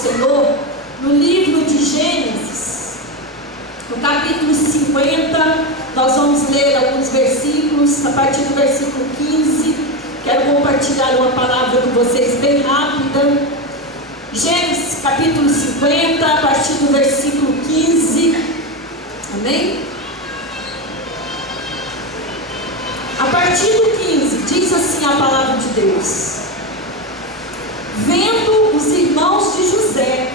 Senhor no livro de Gênesis, no capítulo 50. Nós vamos ler alguns versículos, a partir do versículo 15. Quero compartilhar uma palavra com vocês bem rápida. Gênesis capítulo 50, a partir do versículo 15. Amém? A partir do 15, diz assim a palavra de Deus: vendo os irmãos de José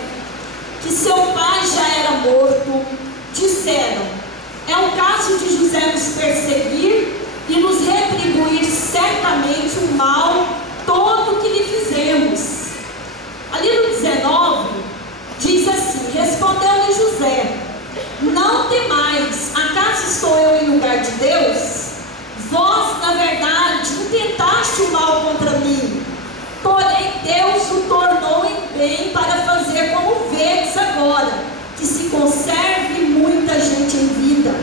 que seu pai já era morto, disseram: é o caso de José nos perseguir e nos retribuir certamente o mal todo que lhe fizemos. Ali no 19, diz assim: respondeu-lhe José: não temais, acaso estou eu em lugar de Deus? Vós, na verdade, intentaste o mal contra mim, porém Deus o tornou em bem para fazer como vedes agora, que se conserve muita gente em vida.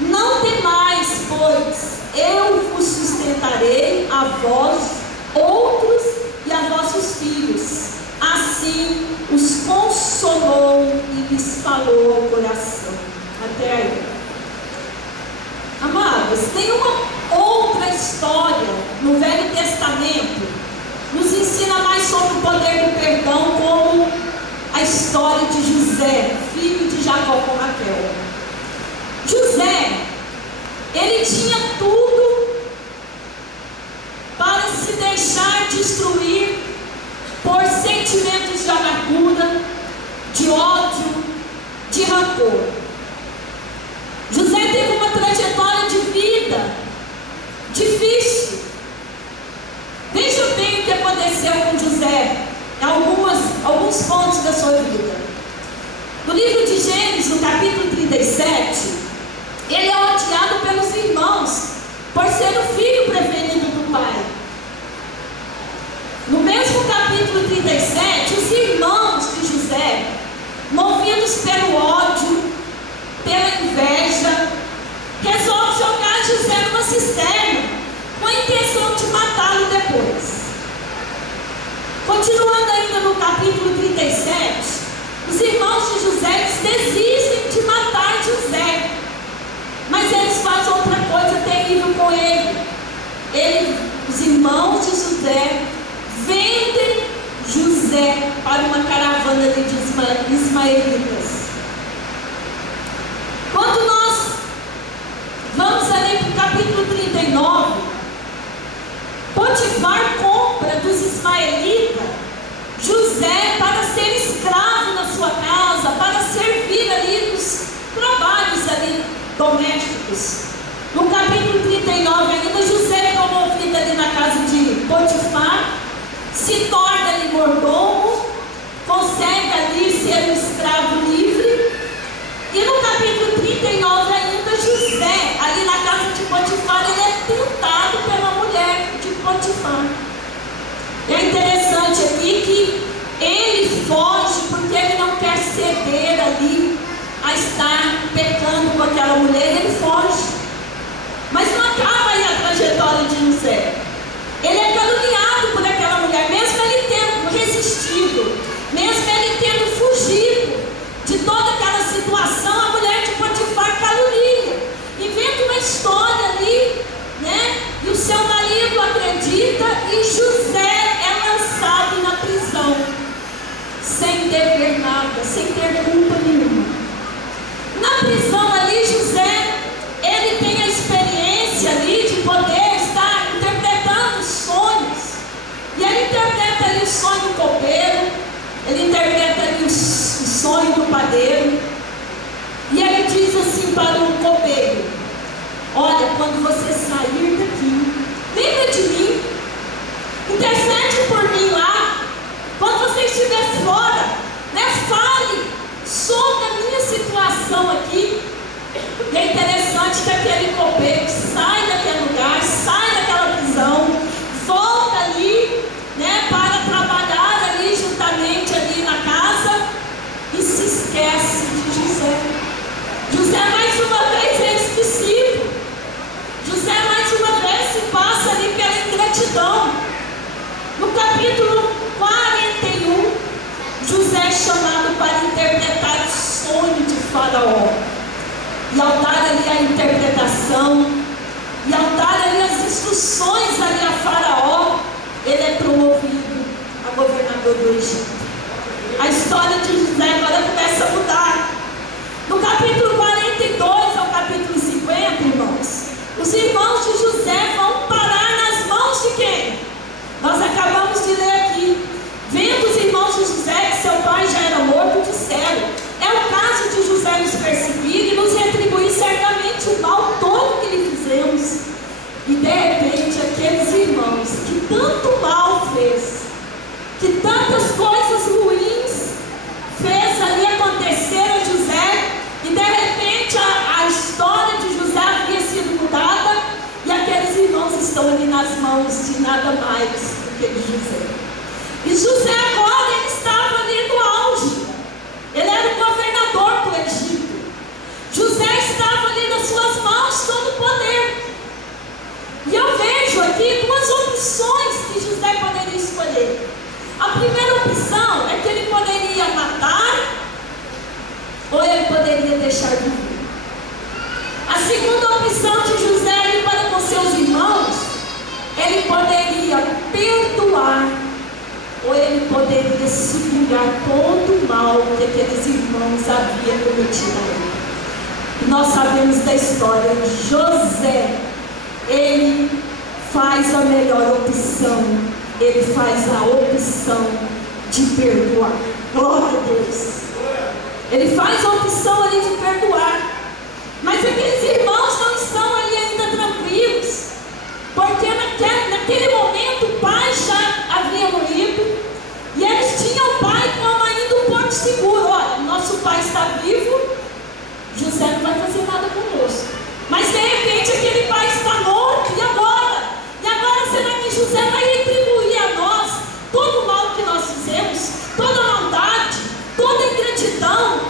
Não temais, pois eu vos sustentarei a vós outros e a vossos filhos. Assim os consolou e lhes falou ao coração. Até aí. Amados, tem uma outra história no Velho Testamento, nos ensina mais sobre o poder do perdão, como a história de José, filho de Jacó com Raquel. José, ele tinha tudo para se deixar destruir por sentimentos de amargura, de ódio, de rancor. José teve uma trajetória de vida difícil. Veja bem o que aconteceu com José em alguns pontos da sua vida. No livro de Gênesis, no capítulo 37, ele é odiado pelos irmãos por ser o filho preferido do pai. No mesmo capítulo 37, os irmãos de José, movidos pelo ódio, pela inveja, resolvem jogar José numa cisterna com a intenção de matá-lo depois. Continuando ainda no capítulo 37, os irmãos de José desistem de matar José, mas eles fazem outra coisa terrível com ele. Os irmãos de José vendem José para uma caravana de ismaelitas. Quando nós vamos ali para o capítulo 39, Potifar compra dos ismaelitas José para ser escravo na sua casa, para servir ali nos trabalhos ali domésticos. No capítulo 39 ainda, José é promovido ali na casa de Potifar, se torna ali mordomo, consegue ali ser um escravo livre. E no capítulo 39 ainda, José, ali na casa de Potifar, ele é tentado pela mulher de Potifar. E é interessante aqui que ele foge porque ele não quer ceder ali a estar pecando com aquela mulher, ele foge. Mas não acaba aí a trajetória de José. Ele é caluniado por aquela mulher, mesmo ele tendo resistido, mesmo ele tendo fugido de toda aquela situação, a mulher de Potifar calunia, inventa uma história ali, né? E o seu marido acredita e José é lançado na prisão, sem dever nada, sem ter culpa nenhuma. Na prisão ali, José, ele tem a experiência ali de poder estar interpretando sonhos, e ele interpreta ali o sonho do copeiro, ele interpreta ali o sonho do padeiro, e ele diz assim para o copeiro: olha, quando você sair daqui, lembra de mim, intercede por mim lá, quando você estiver fora, né, fale sobre a minha situação aqui. E é interessante que aquele copeiro sai daquele lugar, sai daquela prisão, volta ali, né, para trabalhar ali juntamente ali na casa, e se esquece de José. José mais uma vez é esquecido. José mais uma vez se Faraó. E ao dar ali a interpretação, e ao dar ali as instruções ali a Faraó, ele é promovido a governador do Egito. A história de José agora começa a mudar. No capítulo 42 ao capítulo 50, irmãos, os irmãos de José vão parar nas mãos de quem? Nós acabamos de ler aqui. Vendo os irmãos de José que seu pai já era morto, disseram: é o caso de José nos perseguir e nos retribuir certamente o mal todo que lhe fizemos. E de repente aqueles irmãos que tanto mal fez, que tantas coisas ruins fez ali acontecer a José, e de repente a história de José havia sido mudada, e aqueles irmãos estão ali nas mãos de nada mais do que de José. E José agora ele estava ali no auge, ele era o governador do Egito. José estava ali nas suas mãos todo o poder. E eu vejo aqui duas opções que José poderia escolher. A primeira opção é que ele poderia matar, ou ele poderia deixar viver. A segunda opção de José ali para com seus irmãos, ele poderia perdoar, ou ele poderia segurar todo o mal que aqueles irmãos haviam cometido a ele. E nós sabemos da história de José. Ele faz a melhor opção, ele faz a opção de perdoar. Glória a Deus. Ele faz a opção ali de perdoar. Mas aqueles irmãos não estão ali ainda tranquilos, porque naquele momento o pai já havia morrido, e eles tinham o pai como ainda um porto seguro. Olha, nosso pai está vivo, José não vai fazer nada conosco. Mas de repente aquele pai está morto, e agora? E agora será que José vai retribuir a nós todo o mal que nós fizemos, toda a maldade, toda a ingratidão,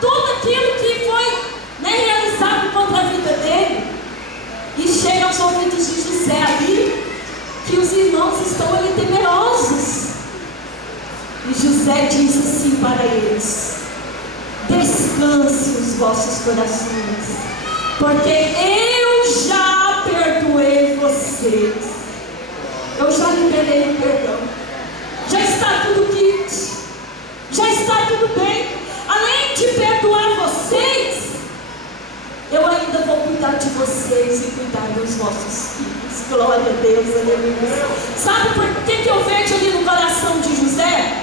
tudo aquilo que foi realizado contra a vida dele? E chega aos ouvidos de José ali, que os irmãos estão ali temerosos. E José disse assim para eles: descanse os vossos corações, porque eu já perdoei vocês. Eu já liberei o perdão. Já está tudo quente. Já está tudo bem. Além de perdoar vocês, eu ainda vou cuidar de vocês e cuidar dos vossos filhos. Glória a Deus, aleluia. Sabe por que eu vejo ali no coração de José?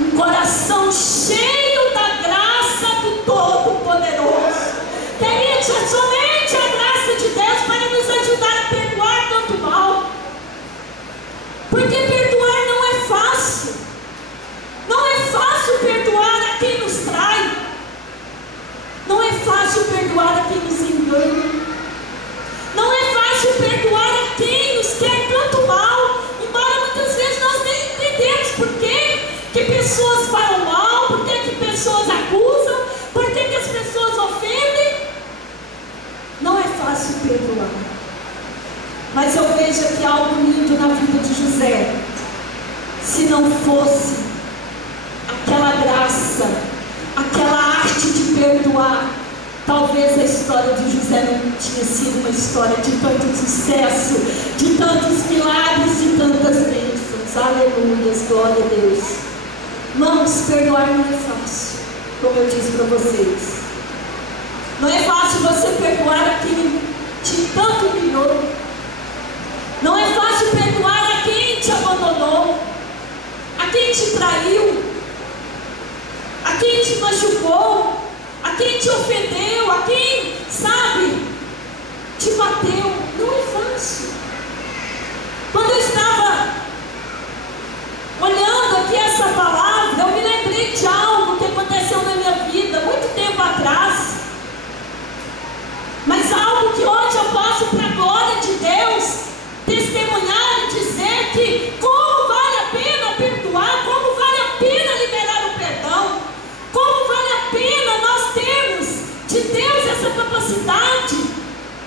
Um coração cheio da graça do Todo-Poderoso. Queridos, é somente a graça de Deus para nos ajudar a perdoar tanto mal. Porque perdoar não é fácil. Não é fácil perdoar a quem nos trai. Não é fácil perdoar a quem nos engana. Não é fácil perdoar a quem nos quer tanto mal. Embora muitas vezes nós nem entendemos por que pessoas falam mal, por que pessoas acusam, por que as pessoas ofendem. Não é fácil perdoar. Mas eu vejo aqui algo lindo na vida de José. Se não fosse aquela graça, aquela arte de perdoar, talvez a história de José não tinha sido uma história de tanto sucesso, de tantos milagres, de tantas bênçãos. Aleluia, glória a Deus. Irmãos, perdoar não é fácil, como eu disse para vocês. Não é fácil você perdoar a quem te tanto humilhou. Não é fácil perdoar a quem te abandonou, a quem te traiu, a quem te machucou, a quem te ofendeu, a quem, sabe, te bateu. Não é fácil. Quando eu estava olhando aqui essa palavra, eu me lembrei de algo que aconteceu na minha vida muito tempo atrás, mas algo que hoje eu posso, para a glória de Deus, testemunhar e dizer que como vale a pena perdoar, como vale a pena liberar o perdão, como vale a pena nós termos de Deus essa capacidade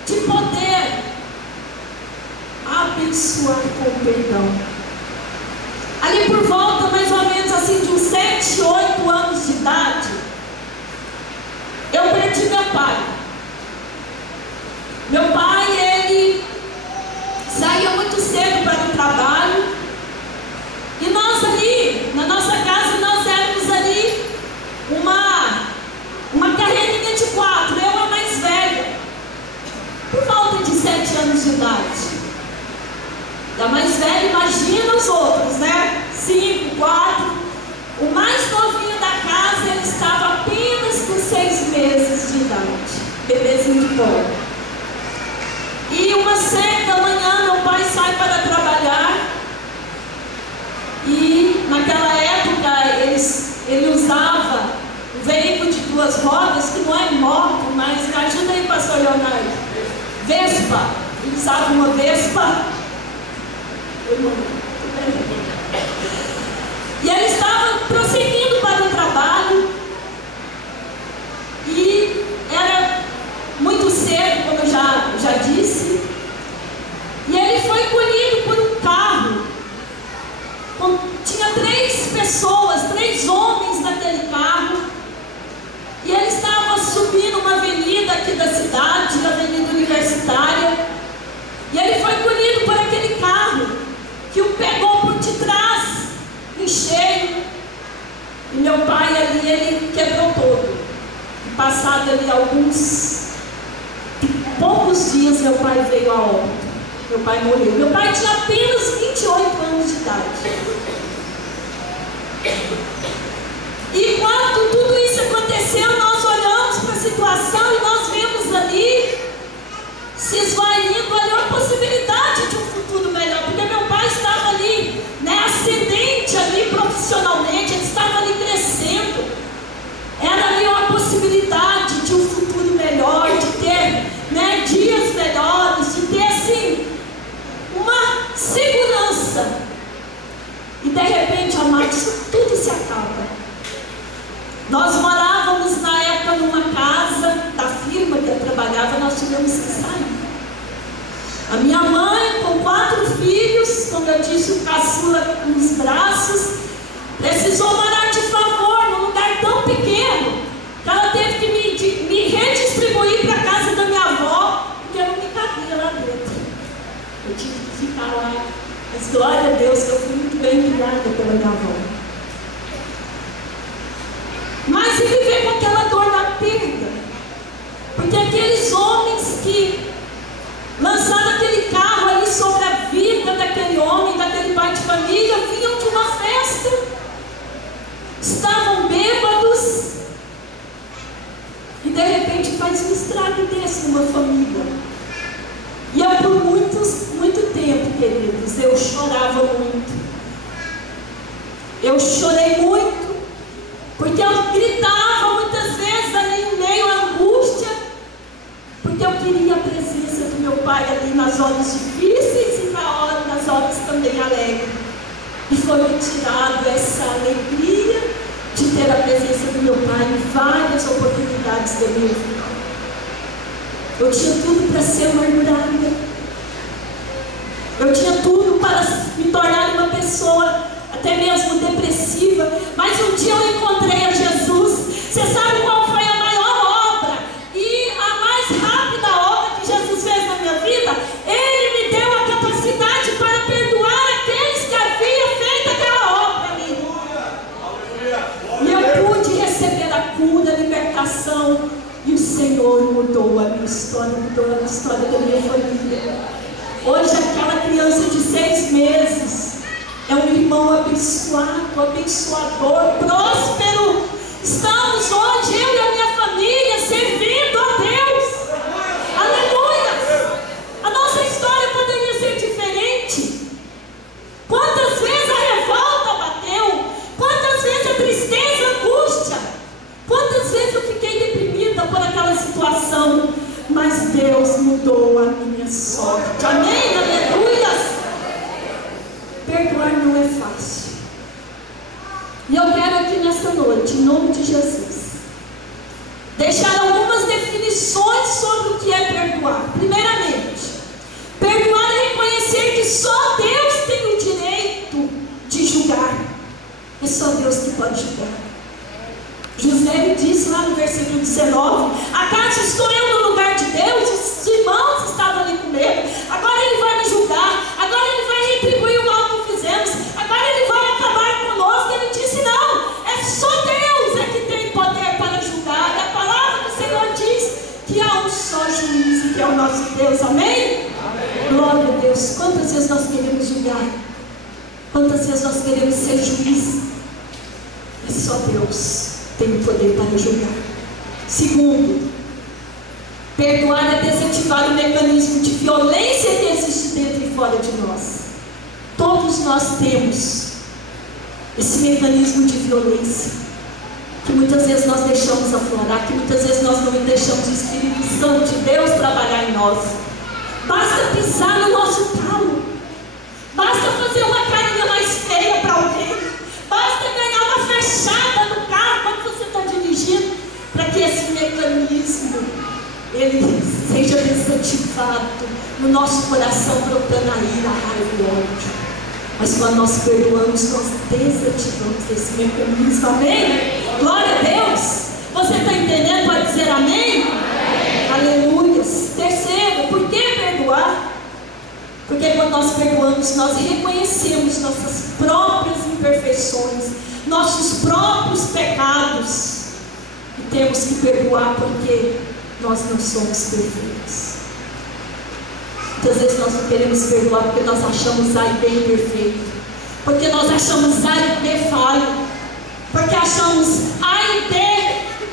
de poder abençoar com o perdão. Ali por volta mais ou menos assim de uns 7, 8 anos de idade, eu anos de idade. E a mais velha, imagina os outros, né? 5, 4. O mais novinho da casa, ele estava apenas com 6 meses de idade. Bebezinho de colo. E uma certa manhã, meu pai sai para trabalhar. E naquela época, ele usava um veículo de 2 rodas, que não é moto, mas me ajuda aí, pastor Leonardo. Vespa. Ele usava uma Vespa. E ele estava prosseguindo para o trabalho. E era muito cedo, como eu já disse. E ele foi colhido por um carro. Tinha 3 pessoas, 3 homens naquele carro. E ele estava subindo uma avenida aqui da cidade, a Avenida Universitária. E ele foi colhido por aquele carro, que o pegou por detrás, em cheio. E meu pai ali, ele quebrou todo. E passado ali poucos dias, meu pai veio a óbito. Meu pai morreu. Meu pai tinha apenas 28 anos de idade. E quando tudo isso aconteceu, nós olhamos para a situação e nós vemos ali se esvaindo ali a possibilidade de um futuro melhor, porque meu pai estava ali, né, ascendente ali profissionalmente, ele estava ali crescendo. Era ali uma possibilidade de um futuro melhor, de ter, né, dias melhores, de ter assim uma segurança. E de repente, amados, isso tudo se acaba. Nós morávamos na época numa casa da firma que eu trabalhava, nós tivemos que sair. A minha mãe, com 4 filhos, como eu disse, o caçula nos braços, precisou morar de favor num lugar tão pequeno que ela teve que me redistribuir para a casa da minha avó, porque eu não me cabia lá dentro. Eu tive que ficar lá. Mas glória a Deus que eu fui muito bem criada pela minha avó. Mas e viver com aquela dor da perda? Porque aqueles homens que lançaram aquele carro ali sobre a vida daquele homem, daquele pai de família, vinham de uma festa, estavam bêbados, e de repente faz um estrago desse numa família. E eu por muito tempo, queridos, eu chorava muito. Eu chorei muito, porque eu gritava muitas vezes ali em meio à angústia, porque eu queria a presença do meu pai ali nas horas difíceis e nas horas também alegres. E foi me tirado essa alegria de ter a presença do meu pai em várias oportunidades da minha vida. Eu tinha tudo para ser amargurada. Eu tinha tudo para me tornar uma pessoa até mesmo depressiva. Mas um dia eu encontrei a Jesus. Você sabe qual foi a maior obra e a mais rápida obra que Jesus fez na minha vida? Ele me deu a capacidade para perdoar aqueles que haviam feito aquela obra ali. E eu pude receber a cura, a libertação. E o Senhor mudou a minha história, mudou a história da minha família. Hoje aquela criança de 6 meses é um irmão abençoado, abençoador, próspero. Estamos hoje, eu e a minha família, servindo a Deus. Aleluia! A nossa história poderia ser diferente. Quantas vezes a revolta bateu? Quantas vezes a tristeza, a angústia? Quantas vezes eu fiquei deprimida por aquela situação? Mas Deus mudou a minha sorte. Amém? Aleluia! Perdoar não é fácil. E eu quero aqui nesta noite, em nome de Jesus, deixar algumas definições sobre o que é perdoar. Primeiramente, perdoar é reconhecer que só Deus tem o direito de julgar. É só Deus que pode julgar. José disse lá no versículo 19: acaso estou eu no lugar de Deus? Os irmãos estavam ali com medo. Agora ele vai me julgar, agora ele vai retribuir o mal que fizemos, agora ele vai acabar conosco. Ele disse: não, é só Deus que tem poder para julgar. E a palavra do Senhor diz que há um só juiz, que é o nosso Deus. Amém? vezes nós queremos ser juiz, e só Deus tem o poder para julgar. Segundo, perdoar é desativar o mecanismo de violência que existe dentro e fora de nós. Todos nós temos esse mecanismo de violência, que muitas vezes nós deixamos aflorar, que muitas vezes nós não deixamos o Espírito Santo de Deus trabalhar em nós. Basta pisar no nosso calo, basta fazer uma carinha mais feia para alguém, basta ganhar uma fechada no carro quando você está dirigindo, para que esse mecanismo ele seja desativado no nosso coração, brotando a ira, a raiva e o ódio. Mas quando nós perdoamos, nós desativamos esse mecanismo. Amém? Glória a Deus! Você está entendendo? Pode dizer amém? Amém. Aleluia! Terceiro, por que perdoar? Porque quando nós perdoamos, nós reconhecemos nossas próprias imperfeições, nossos próprios pecados, e temos que perdoar porque nós não somos perfeitos. Muitas vezes nós não queremos perdoar porque nós achamos A e B imperfeito, porque nós achamos A e B falho, porque achamos A e B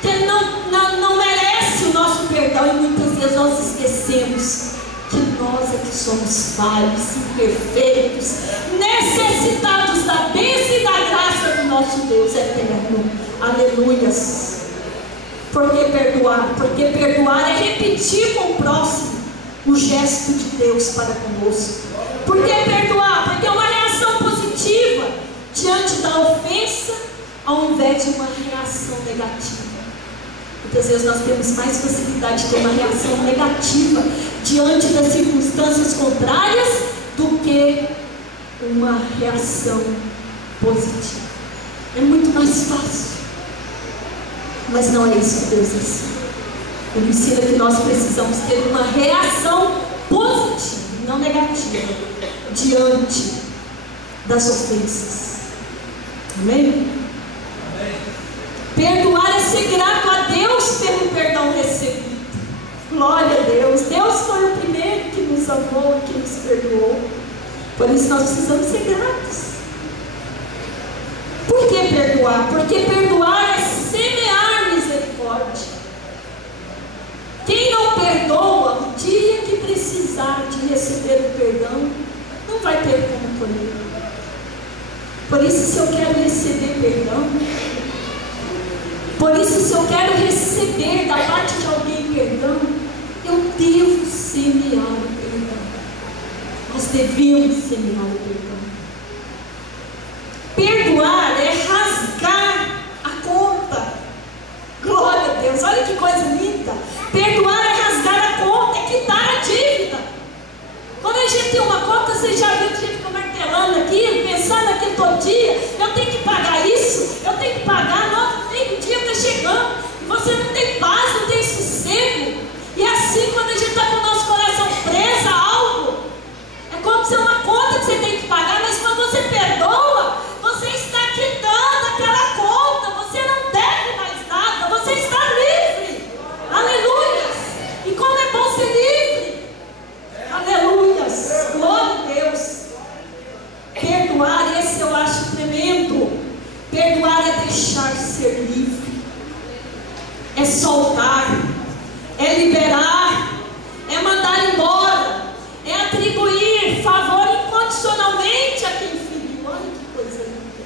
que não merece o nosso perdão, e muitas vezes nós esquecemos que nós é que somos falhos, imperfeitos, necessitados da bênção e da graça do nosso Deus eterno. Aleluias! Por que perdoar? Porque perdoar é repetir com o próximo o gesto de Deus para conosco. Por que perdoar? Porque é uma reação positiva diante da ofensa, ao invés de uma reação negativa. Muitas vezes nós temos mais facilidade de ter uma reação negativa diante das circunstâncias contrárias do que uma reação positiva. É muito mais fácil. Mas não é isso que Deus ensina. Ele ensina que nós precisamos ter uma reação positiva, não negativa, diante das ofensas. Amém? Amém. Perdoar é ser grato a Deus pelo perdão recebido. Glória a Deus. Deus foi o primeiro que nos amou e que nos perdoou. Por isso nós precisamos ser gratos. Por que perdoar? Porque perdoar é semear misericórdia. Quem não perdoa, o dia que precisar de receber o perdão, não vai ter como colher. Por isso, se eu quero receber perdão, por isso, se eu quero receber da parte de alguém perdão, eu devo semear o perdão. Nós devemos semear o perdão. Perdoar é rasgar a conta. Glória a Deus, olha que coisa linda. Perdoar é rasgar a conta, é quitar a dívida. Quando a gente tem uma conta, você já viu que a gente fica martelando aqui, pensando aqui todo dia, eu tenho que pagar isso, eu tenho que pagar, nossa, o dia está chegando, e você não tem paz, não tem sossego. E assim, quando a gente está com o nosso coração preso a algo, é como se é uma conta que você tem que pagar, mas quando você perdoa, você está quitando aquela conta, você não deve mais nada, você está livre. Aleluia! E como é bom ser livre! Aleluia! Glória a Deus! Perdoar, esse eu acho tremendo. Perdoar é deixar ser livre, é soltar, é liberar, é mandar embora, é atribuir favor incondicionalmente a quem feriu. Olha que coisa linda.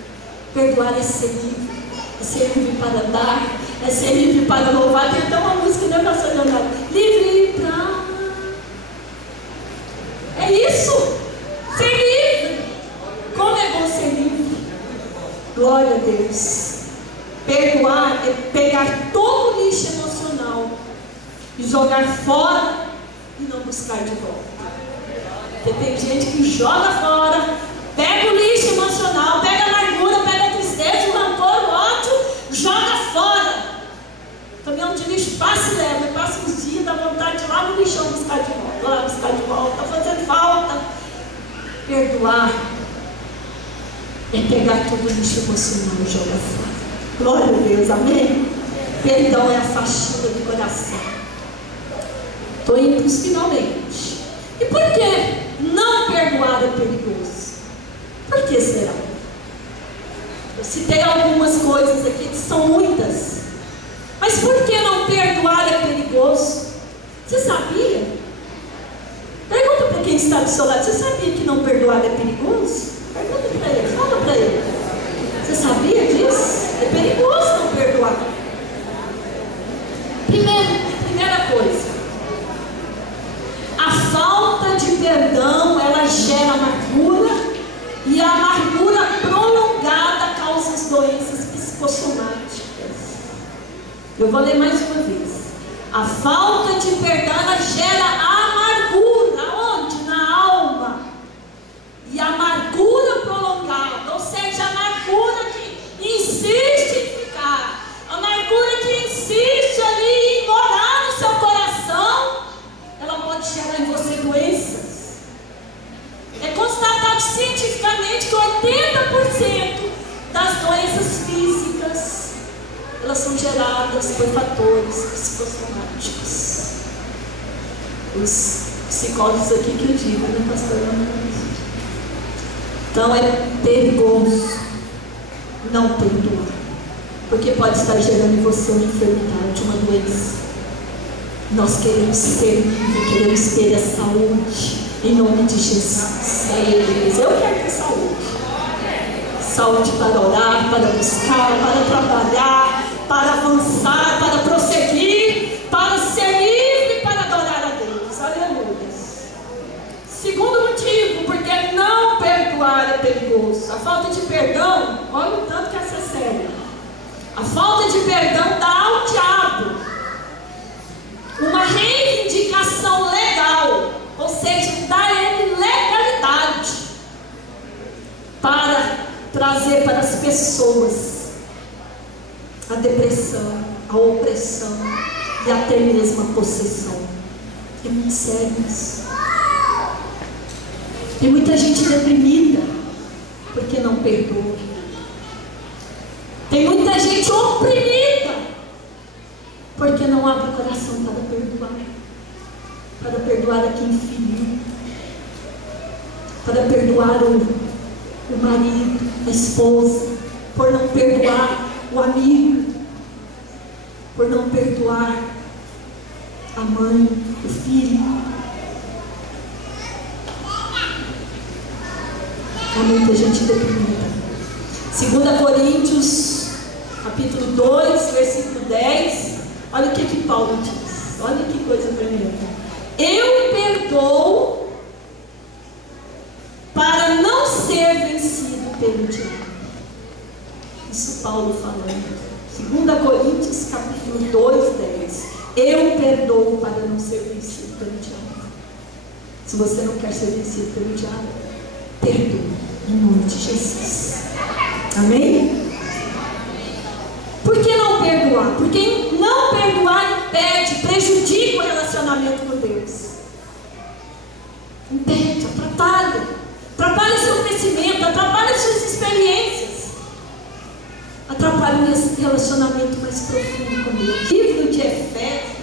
Perdoar é ser livre para andar, é ser livre para louvar. Tem até uma música, né, pastor Leonardo? Livre para amar. É isso, ser livre. Como é bom ser livre. Glória a Deus. Perdoar é pegar todo o lixo emocional e jogar fora e não buscar de volta. Porque tem gente que joga fora, pega o lixo emocional, pega a amargura, pega a tristeza, o rancor, o ódio, joga fora. O caminhão de lixo passa e leva, passa uns dias, dá vontade de ir lá no lixão buscar de volta, lá buscar de volta, está fazendo falta. Perdoar é pegar todo o lixo emocional e jogar fora. Glória a Deus, amém? Perdão é a faxina do coração. Estou indo finalmente. E por que não perdoar é perigoso? Por que será? Eu citei algumas coisas aqui, que são muitas. Mas por que não perdoar é perigoso? Você sabia? Pergunta para quem está do seu lado. Você sabia que não perdoar é perigoso? Pergunta para ele, fala para ele. Você sabia disso? É perigoso não perdoar. Primeira coisa, a falta de perdão, ela gera amargura, e a amargura prolongada causa as doenças psicossomáticas. Eu vou ler mais uma vez. A falta de perdão, ela gera amargura. Onde? Na alma. E a amargura prolongada, ou seja, a amargura que insiste em ficar, a amargura que insiste ali em morar no seu coração, ela pode gerar em você doenças. É constatado cientificamente que 80% das doenças físicas, elas são geradas por fatores psicossomáticos. Os psicólogos aqui que eu digo, né, pastor? Então é perigoso não perdoar, porque pode estar gerando em você uma enfermidade, uma doença. Nós queremos ser livres, queremos ter a saúde, em nome de Jesus. Eu quero ter saúde. Saúde para orar, para buscar, para trabalhar, para avançar, para prosseguir, para ser livre, para adorar a Deus. Aleluia. Segundo motivo, porque não perdoar é perigoso. A falta de perdão, olha o tanto que essa é séria. A falta de perdão dá ao diabo uma reivindicação legal, ou seja, dá a ele legalidade para trazer para as pessoas a depressão, a opressão e até mesmo a possessão. É muito sério isso. Tem muita gente deprimida porque não perdoa. Tem muita gente oprimida porque não abre o coração para perdoar a quem feriu, para perdoar o marido, a esposa, por não perdoar o amigo, por não perdoar a mãe, o filho. Há muita gente deprimida. 2 Coríntios, capítulo 2, versículo 10. Olha o que Paulo diz. Olha que coisa tremenda. Eu perdoo para não ser vencido pelo diabo. Isso Paulo falando. 2 Coríntios, capítulo 2, 10. Eu perdoo para não ser vencido pelo diabo. Se você não quer ser vencido pelo diabo, perdoe em nome de Jesus. Amém? Por que não perdoar? Porque não perdoar impede, prejudica o relacionamento com Deus. Impede, atrapalha seu crescimento, atrapalha suas experiências, atrapalha o relacionamento mais profundo com Deus. Livro de Efésios,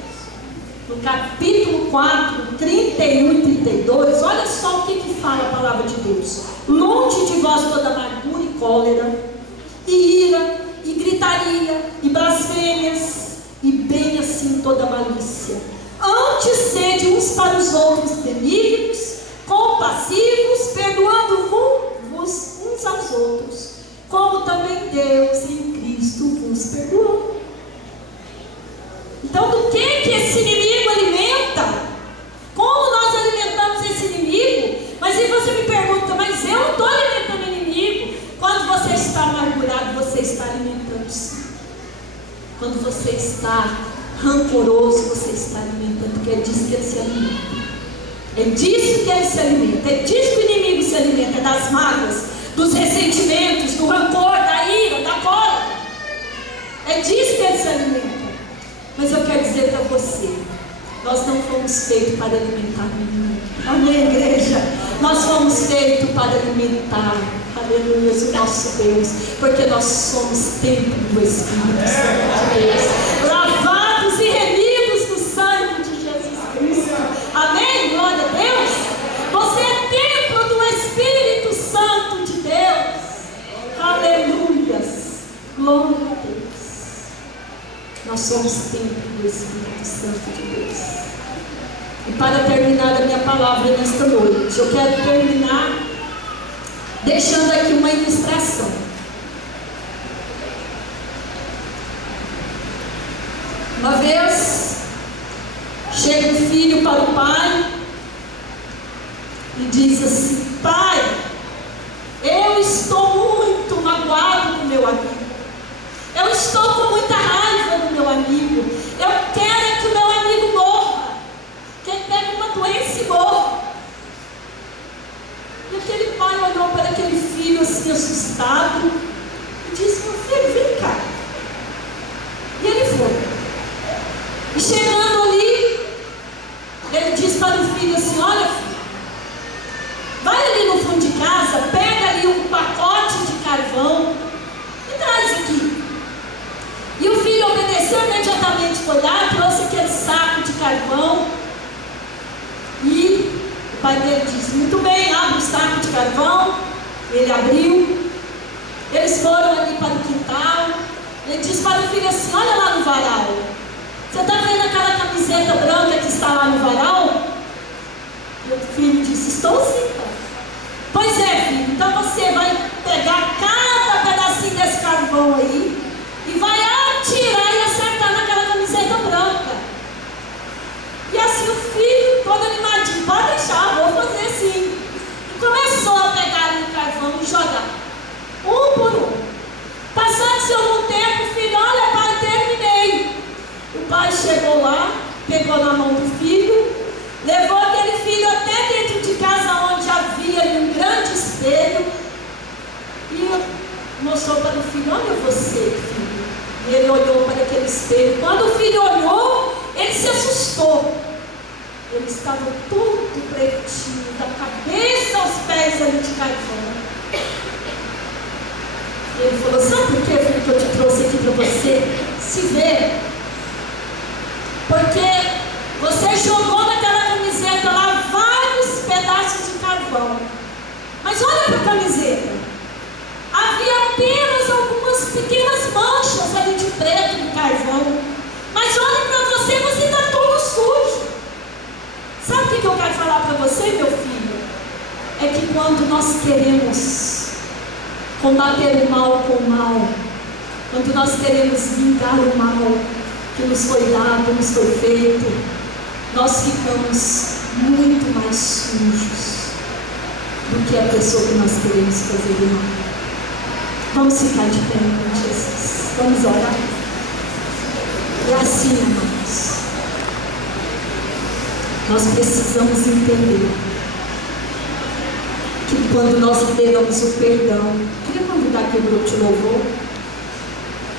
no capítulo 4, 31 e 32, olha só o que fala a palavra de Deus. Longe de vós toda amargura e cólera, e ira, e gritaria, e blasfêmias, e bem assim toda malícia. Antes sede uns para os outros benignos, compassivos, perdoando-vos uns aos outros, como também Deus em Cristo vos perdoou. Então, do que esse inimigo alimenta? Como nós alimentamos esse inimigo? Mas aí você me pergunta, mas eu não estou alimentando inimigo. Quando você está amargurado, você está alimentando sim. Quando você está rancoroso, você está alimentando, porque é disso que ele se alimenta. É disso que ele se alimenta. É disso que o inimigo se alimenta, das mágoas, dos ressentimentos, do rancor, da ira, da cólera. É disso que ele se alimenta. Mas eu quero dizer para você, nós não fomos feitos para alimentar ninguém. Amém, igreja? Nós fomos feitos para alimentar, aleluia, o nosso Deus, porque nós somos templo do Espírito Santo de Deus, lavados e remidos no sangue de Jesus Cristo. Amém? Glória a Deus. Você é templo do Espírito Santo de Deus. Aleluia. nós somos templo do Espírito Santo de Deus. E para terminar a minha palavra nesta noite, eu quero terminar deixando aqui uma ilustração. Uma vez, chega um filho para o pai e diz assim: pai, eu estou muito magoado com meu amigo. Eu estou com muita raiva do meu amigo. Eu quero que o meu amigo morra, que ele pegue uma doença e morra. E aquele pai olhou para aquele filho assim assustado e disse: meu filho, vem cá. E ele foi. E chegando ali, ele disse para o filho assim: olha, filho, vai ali no fundo de casa, pega ali um pacote de carvão e traz aqui. E o filho obedeceu, imediatamente foi lá, trouxe aquele saco de carvão. E o pai dele disse: muito bem, abre o saco de carvão. Ele abriu. Eles foram ali para o quintal. Ele disse para o filho assim: olha lá no varal, você está vendo aquela camiseta branca que está lá no varal? E o filho disse: estou sim, pai. Pois é, filho, então você vai pegar cada pedacinho desse carvão aí e vai atirar e acertar naquela camiseta branca. E assim o filho, todo animadinho: pode deixar, vou fazer sim. E começou a pegar ali o carvão e jogar, um por um. Passado-se algum tempo, o filho: olha, pai, terminei. O pai chegou lá, pegou na mão do filho, levou aquele filho até dentro de casa, onde havia um grande espelho, e mostrou para o filho: olha você, filho. E ele olhou para aquele espelho. Quando o filho olhou, ele se assustou. Ele estava todo pretinho, da cabeça aos pés ali de carvão. E ele falou: sabe por que, filho, que eu te trouxe aqui para você se ver? Porque você jogou naquela camiseta lá vários pedaços de carvão. Mas olha para a camiseta. Havia apenas algumas pequenas manchas ali de preto no carvão. Mas olha para você, você está todo sujo. Sabe o que eu quero falar para você, meu filho? É que quando nós queremos combater o mal com o mal, quando nós queremos vingar o mal que nos foi dado, nos foi feito, nós ficamos muito mais sujos do que a pessoa que nós queremos fazer de mal. Vamos ficar de pé em nome de Jesus. Vamos orar. E assim, amados, nós precisamos entender que quando nós liberamos o perdão, queria convidar aqui o grupo de louvor.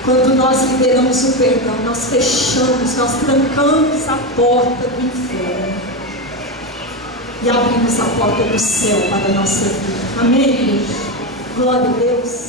Quando nós liberamos o perdão, nós fechamos, nós trancamos a porta do inferno e abrimos a porta do céu para a nossa vida. Amém, igreja? Glória a Deus.